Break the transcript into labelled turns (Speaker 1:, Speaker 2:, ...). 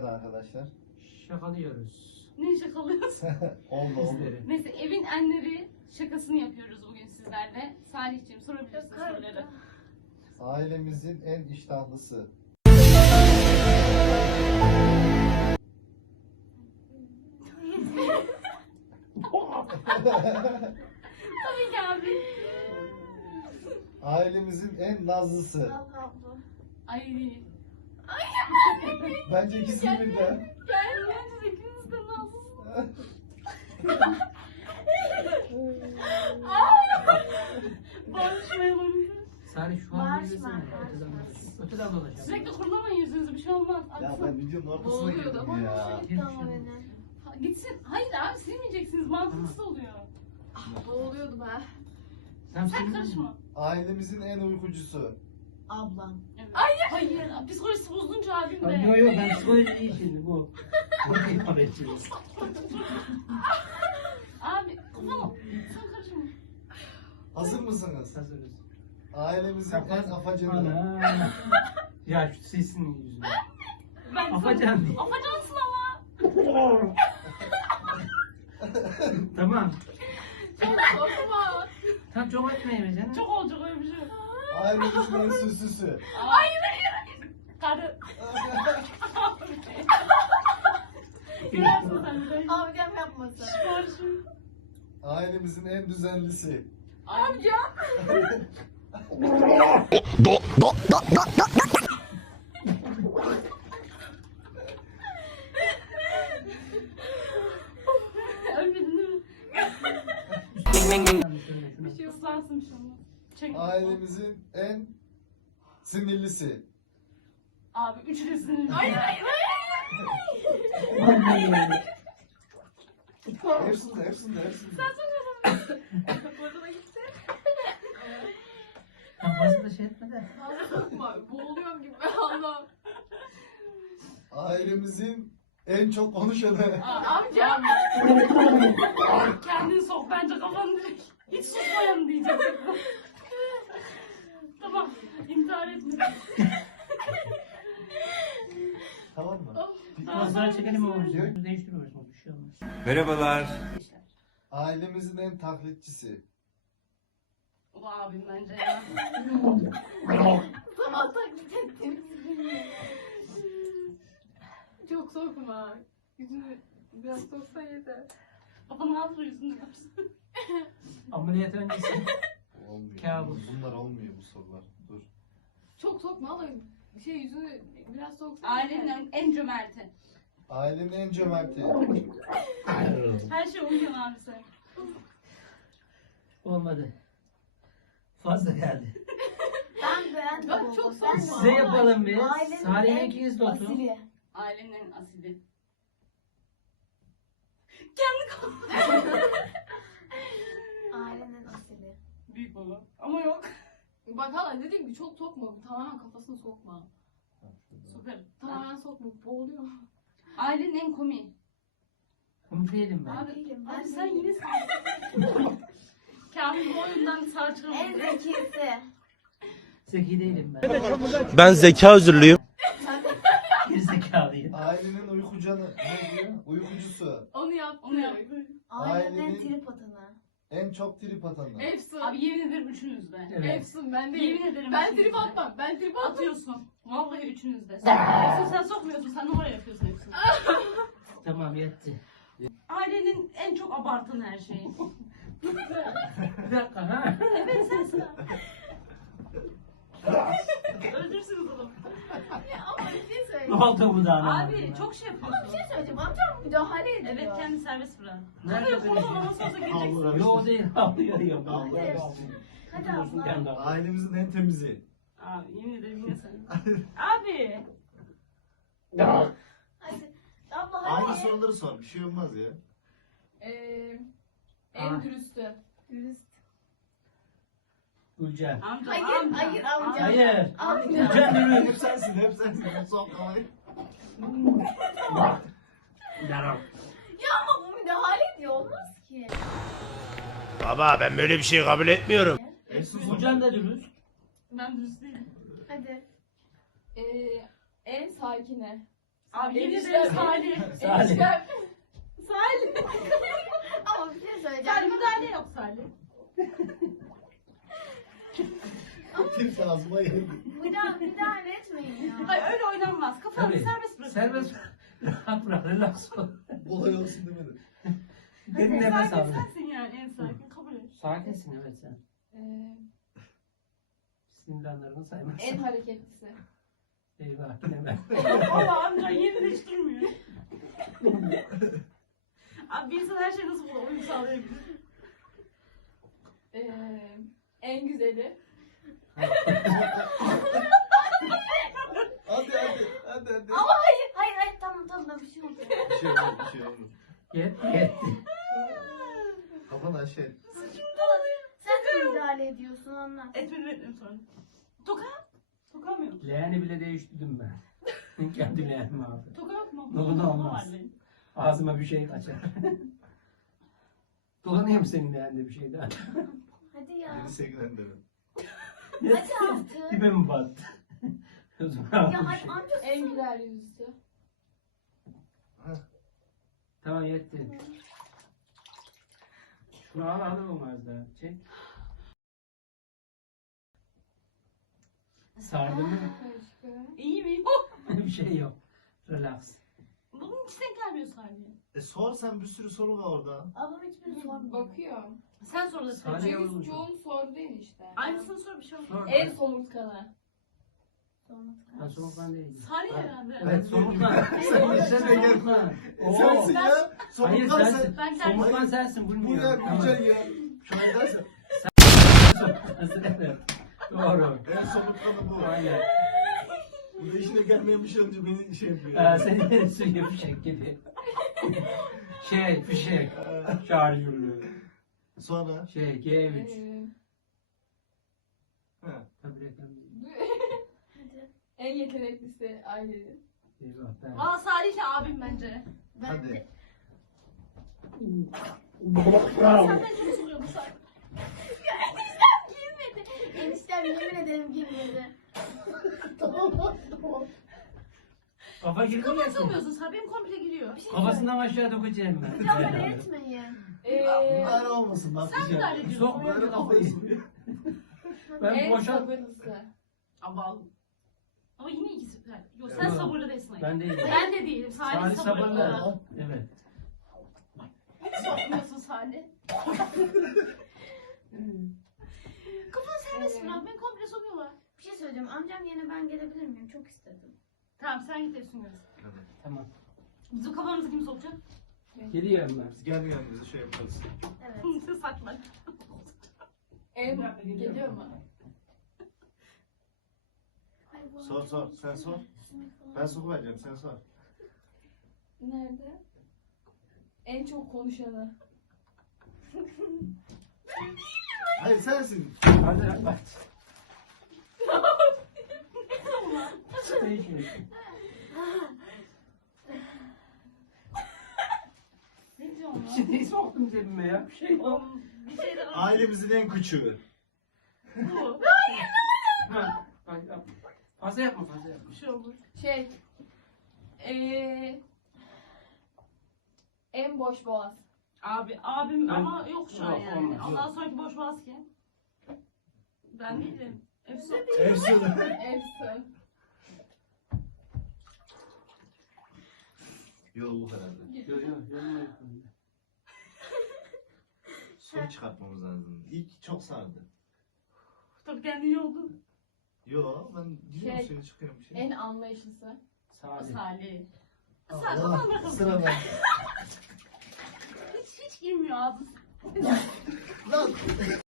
Speaker 1: Evet arkadaşlar.
Speaker 2: Şakalıyoruz.
Speaker 3: Ne şakalıyorsun?
Speaker 1: Oldu.
Speaker 2: Bizleri.
Speaker 3: Neyse evin enleri şakasını yapıyoruz bugün sizlerle. Salihciğim sorabilirsiniz soruları.
Speaker 1: Ailemizin en iştahlısı.
Speaker 3: Tabii ki abi.
Speaker 1: Ailemizin en nazlısı.
Speaker 3: Ay.
Speaker 1: Bence ikisini birden.
Speaker 3: Gel bence de ikiniz de nazlısınız. Barışmayalım.
Speaker 2: Salih şu an izlesene. Öteden dolaşalım.
Speaker 3: Sürekli kurulamayın yüzünüzü, bir şey olmaz.
Speaker 1: Ya ben videonun ortasına girdim ya.
Speaker 3: Gitsin. Hayır abi silmeyeceksiniz, mantıksız oluyor.
Speaker 4: Boğuluyordu be.
Speaker 3: Sen karışma.
Speaker 1: Ailemizin en uykucusu.
Speaker 4: Ablam.
Speaker 3: Evet. Hayır. Psikolojisi bozulunca abim de.
Speaker 2: Yok yok ben psikoloji değil şimdi bu. Bunu ikram edeceğiz.
Speaker 3: Abi tamam. Sen karışma.
Speaker 1: Hazır mısınız?
Speaker 2: Hazırız.
Speaker 1: Ailemizin en afacanı.
Speaker 2: Ana. Ya şu sesin yüzüne.
Speaker 3: Ben
Speaker 2: Afacan değil.
Speaker 3: Afacansın ama.
Speaker 2: Tamam.
Speaker 4: Korkma.
Speaker 2: Tam çok etmeyin canım.
Speaker 3: Çok olacak öyle bir şey.
Speaker 1: Ailemizin en süslüsü.
Speaker 3: Hayır. Karı. Gülersin sen de.
Speaker 4: Amcam yapmasın.
Speaker 3: Karşı.
Speaker 1: Ailemizin en düzenlisi.
Speaker 3: Amca. Ölmedin değil mi? Bir şey ıslansın bir şey olmaz. Çek.
Speaker 1: Ailemizin en sinirlisi.
Speaker 3: Abi üçlüsün.
Speaker 4: Hayır.
Speaker 1: Hepsinde.
Speaker 4: Burada gitti.
Speaker 2: Fazla da şey etme de.
Speaker 4: Korkma. Boğuluyorum gibi. Allah.
Speaker 1: Ailemizin en çok konuşanı.
Speaker 4: Amcam.
Speaker 3: Kendini sok bence kafanı direkt. Hiç susmayan diyecek. Tamam. İntihar etme.
Speaker 1: Tamam mı?
Speaker 2: Biraz daha çekelim o orucu. Değiştiriyoruz o bir şey olmaz.
Speaker 5: Merhabalar.
Speaker 1: Ailemizin en taklitçisi.
Speaker 3: O da abim bence ya.
Speaker 4: Tamam taklit ettim. Çok sokma. Yüzünü biraz soksa yeter.
Speaker 3: Babanın altı yüzünü görsün.
Speaker 2: Ameliyat öncesi.
Speaker 1: Olmuyor.
Speaker 2: Kabus.
Speaker 1: Bunlar olmuyor bu sorular. Dur.
Speaker 4: Çok sokma ama yüzünü biraz soksa
Speaker 3: Ailenin en cömerti.
Speaker 1: Ailenin en cömerti.
Speaker 3: Her şey uyuyor abi sen.
Speaker 2: Olmadı. Fazla geldi.
Speaker 4: Ben
Speaker 6: Bak
Speaker 4: çok
Speaker 6: sokma.
Speaker 2: Size yapalım bir.
Speaker 6: Ailenin
Speaker 2: Salih'e
Speaker 6: en
Speaker 2: ikiniz de oturun.
Speaker 6: asili.
Speaker 3: Ailenin en asili. Kendi kafam.
Speaker 6: Ailenin asili.
Speaker 3: Büyük baba. Ama yok.
Speaker 4: Bak hala dediğim gibi çok sokma. Tamamen kafasını sokma.
Speaker 3: Sokarım.
Speaker 4: Tamamen sokma. Boğuluyor.
Speaker 3: Ailenin en komiği.
Speaker 2: Komik değilim ben.
Speaker 3: Abi,
Speaker 6: Değilim,
Speaker 3: abi
Speaker 6: ben
Speaker 3: sen
Speaker 6: değilim.
Speaker 3: yine Kamil bu oyundan sağ
Speaker 6: En
Speaker 3: çıkamadı.
Speaker 6: zekisi.
Speaker 2: Zeki değilim ben.
Speaker 5: Ben zeka özürlüyüm.
Speaker 2: Gerizekalıyım.
Speaker 1: Ailenin uykucanı. Ne diyor? Uykucusu.
Speaker 4: Onu yaptı.
Speaker 3: Onu yaptı.
Speaker 6: Ailenin
Speaker 1: Ailenin-
Speaker 6: trip atanı.
Speaker 1: En çok trip atanı.
Speaker 4: Efsun.
Speaker 3: Abi yemin ederim üçünüz de.
Speaker 2: Evet.
Speaker 4: Efsun ben
Speaker 3: Yemin
Speaker 4: değilim.
Speaker 3: ederim.
Speaker 4: Ben
Speaker 3: üçünüz
Speaker 4: trip
Speaker 3: de.
Speaker 4: atmam. Ben trip atmam.
Speaker 3: Atıyorsun. Vallahi üçünüz de. Sen sokmuyorsun. Sen numara yapıyorsun hepsini.
Speaker 2: Tamam yetti.
Speaker 3: Ailenin en çok abartın her şeyi.
Speaker 2: Bir dakika ha.
Speaker 3: Evet sensin abi. Öldürsünüz oğlum.
Speaker 4: Ya ama bir şey
Speaker 2: Ne
Speaker 4: söyleyeyim.
Speaker 2: oldu bu da anlamadım
Speaker 3: Abi
Speaker 2: ben.
Speaker 3: çok şey
Speaker 6: Bir
Speaker 3: yapıyorsun.
Speaker 6: şey söyleyeceğim. Amcam müdahale ediyor.
Speaker 3: Evet kendi serbest bırak.
Speaker 2: Nerede
Speaker 3: Nerede
Speaker 2: böyle?
Speaker 3: kolum nasıl olsa gireceksin.
Speaker 2: Yo o değil. Ağlıyor ya.
Speaker 6: Hayır. Hadi abla.
Speaker 1: Ailemizin en temizi.
Speaker 3: Abi yemin ederim yine sen. Abi.
Speaker 6: Hadi. Abla
Speaker 1: Aynı
Speaker 6: hadi.
Speaker 1: soruları sor. Bir şey olmaz ya.
Speaker 4: En
Speaker 2: Ah.
Speaker 4: dürüstü. Dürüst.
Speaker 2: Gülcan.
Speaker 3: Amca,
Speaker 6: Hayır,
Speaker 3: amca,
Speaker 6: hayır, amca.
Speaker 2: Hayır.
Speaker 6: Amca.
Speaker 2: Gülcan yürü.
Speaker 1: Hep sensin. Son kalayı.
Speaker 2: Yaram.
Speaker 6: Ya ama bu müdahale ediyor. Olmaz ki.
Speaker 5: Baba ben böyle bir şey kabul etmiyorum.
Speaker 2: Gülcan da dürüst.
Speaker 3: Ben dürüst değilim.
Speaker 6: Hadi.
Speaker 4: En sakine.
Speaker 3: Abi yemin
Speaker 4: Eniştem.
Speaker 3: ederim Salih.
Speaker 2: Salih.
Speaker 4: Eniştem.
Speaker 3: Salih.
Speaker 6: Ama bir şey söyleyeceğim.
Speaker 3: Salih müdahale yok Salih.
Speaker 1: Trip ağzıma geldi.
Speaker 6: Müdahale etmeyin ya.
Speaker 3: Hayır öyle oynanmaz. Kafanı
Speaker 2: Tabii.
Speaker 3: serbest bırak.
Speaker 2: Serbest rahat bırak, relax ol.
Speaker 1: Olay olsun demedim.
Speaker 2: Derin nefes
Speaker 3: Sakin
Speaker 2: al.
Speaker 3: sensin yani en sakin. Kabul et.
Speaker 2: Sakinsin evet sen.
Speaker 4: Ee,
Speaker 2: Sinirlenlerini saymazsın.
Speaker 4: en hareketlisi.
Speaker 2: Eyvah yine ben.
Speaker 3: Allah amca yerinde hiç durmuyor. Abi bir insan her şey nasıl buna uyum sağlayabilir?
Speaker 4: En güzeli.
Speaker 1: Hadi.
Speaker 6: Ama hayır tamam bir şey oldu.
Speaker 1: Bir şey olmaz, bir şey olmaz.
Speaker 2: Yetti.
Speaker 1: Kafan aşağı.
Speaker 6: Sen de müdahale ediyorsun anlat.
Speaker 3: Etmedim sonra. Toka? Toka mı yok?
Speaker 2: Leğeni bile değiştirdim ben. Kendi leğenimi aldım.
Speaker 3: Toka yok mu?
Speaker 2: Ne olur ne olmaz.
Speaker 3: Var benim.
Speaker 2: Ağzıma bir şey kaçar. Dolanıyor mu senin leğende bir şey daha?
Speaker 6: Hadi ya.
Speaker 1: Beni sevgilen dedim.
Speaker 6: Hadi artık.
Speaker 2: Dibe mi battı? O zaman
Speaker 6: Ya
Speaker 2: bir
Speaker 6: hadi
Speaker 2: şey.
Speaker 6: amca
Speaker 4: En güler yüzlüsü.
Speaker 2: Tamam yetti. Şunu al olmaz daha. Çek. Sardı mı?
Speaker 4: Başka.
Speaker 3: İyi mi?
Speaker 2: Bir şey yok. Relax.
Speaker 3: Bunun hiç denk gelmiyor Salih.
Speaker 1: Sor sen, bir sürü soru var orada.
Speaker 6: ablam hiçbiri sormuyor.
Speaker 4: Bakıyor.
Speaker 3: Sen sor da
Speaker 2: Salih
Speaker 3: söyle.
Speaker 2: yavrum.
Speaker 4: Çünkü çoğunu sordu enişte.
Speaker 3: Aynısını sor bir şey olmaz.
Speaker 2: Sor.
Speaker 4: En somurtkanı.
Speaker 2: Ben soğuktan değilim.
Speaker 3: Salih herhalde.
Speaker 2: Evet somurtkan. Sen de somurtkan.
Speaker 1: Sensin ya.
Speaker 2: Hayır
Speaker 1: Somurtkan
Speaker 2: sensin.
Speaker 1: sen.
Speaker 3: Ben
Speaker 2: Somurtkan sensin.
Speaker 1: Bu
Speaker 2: Bilmiyorum.
Speaker 1: ne?
Speaker 2: Tamam.
Speaker 1: Güzel ya. Şuna dersen.
Speaker 2: Evet. Doğru.
Speaker 1: En somurtkanı bu.
Speaker 2: Aynen.
Speaker 1: Bu da işine gelmeyen bir şey önce beni şey yapıyor.
Speaker 2: Senin suyu fişek gibi. Fişek. Şarjörlü.
Speaker 1: Sonra.
Speaker 2: G3.
Speaker 1: Ha.
Speaker 2: Tabii reklam değil.
Speaker 4: En yeteneklisi ailenin.
Speaker 2: Eyvah ben.
Speaker 3: Valla Salih'le abim bence.
Speaker 6: Ben
Speaker 1: Hadi.
Speaker 6: de.
Speaker 3: Senden çok soruyordu Salih.
Speaker 6: Eniştem yemin ederim girmedi.
Speaker 2: Kafa girdi mi?
Speaker 3: Kafanı sokmuyorsun Salih. Benim komple giriyor.
Speaker 2: Kafasından aşağı dökeceğim ben.
Speaker 6: Müdahale etmeyin.
Speaker 1: Müdahale olmasın bak.
Speaker 3: Sen müdahale ediyorsun.
Speaker 2: Sok
Speaker 1: Böyle kafayı sokuyor.
Speaker 2: Ben
Speaker 4: En
Speaker 2: boşalt.
Speaker 4: sabırlısı.
Speaker 3: Ama yine ikisi. Yok sen
Speaker 2: Evet.
Speaker 3: sabırlı değilsin.
Speaker 2: Ben değilim.
Speaker 3: Ben de değilim. Salih,
Speaker 2: Salih
Speaker 3: sabırlı.
Speaker 2: sabırlı. Evet.
Speaker 3: Sokmuyorsun Salih. Kafanı serbest bırak. Beni komple sokuyorlar.
Speaker 6: Bir şey söyleyeceğim. Amcam yerine ben gelebilir miyim? Çok istedim.
Speaker 3: Tamam sen git Efsun göz.
Speaker 2: Tamam.
Speaker 3: Bizim kafamızı kim sokacak?
Speaker 2: Geliyorum ben.
Speaker 1: Biz gel yanımıza şey yaparız.
Speaker 6: Evet.
Speaker 3: Sakla.
Speaker 4: En
Speaker 2: Bir dakika, geliyorum.
Speaker 4: geliyor mu?
Speaker 6: Ay, bu
Speaker 1: Sor sor. Sen sor. Ben sokuvereceğim. Sen sor.
Speaker 4: Nerede? En çok konuşanı.
Speaker 1: Hayır sensin.
Speaker 2: Hadi bak. Değişmiyor.
Speaker 3: Ne diyorsun lan?
Speaker 2: Şimdi soktum cebime ya. Bir şey yok.
Speaker 3: Oğlum, bir şey de var.
Speaker 1: Ailemizin en küçüğü.
Speaker 3: Bu.
Speaker 2: Ha, bak, yap. Fazla yapma fazla yapma.
Speaker 3: Bir şey olur.
Speaker 4: Şey. En boş boğaz.
Speaker 3: Abim
Speaker 2: Ben-
Speaker 3: ama yok şu an
Speaker 2: Yok,
Speaker 3: yani.
Speaker 2: olmaz,
Speaker 3: Ondan
Speaker 2: yok.
Speaker 3: sonraki boş boğaz ki. Ben değilim. Efsun.
Speaker 1: Efsun.
Speaker 4: Efsun.
Speaker 1: Yorulduk herhalde.
Speaker 2: Yok yok yorma yapma.
Speaker 1: Son çıkartmamız lazım. İlk çok sardı.
Speaker 3: Tabii kendin iyi oldun.
Speaker 1: Yo ben gidiyorum
Speaker 4: Şey,
Speaker 1: şimdi çıkıyorum bir şey.
Speaker 4: En anlayışlısı.
Speaker 2: Salih.
Speaker 3: Salih. Salih
Speaker 1: Allah,
Speaker 3: tamam bakalım.
Speaker 1: sıra bende.
Speaker 3: Hiç girmiyor ağzı.
Speaker 1: Lan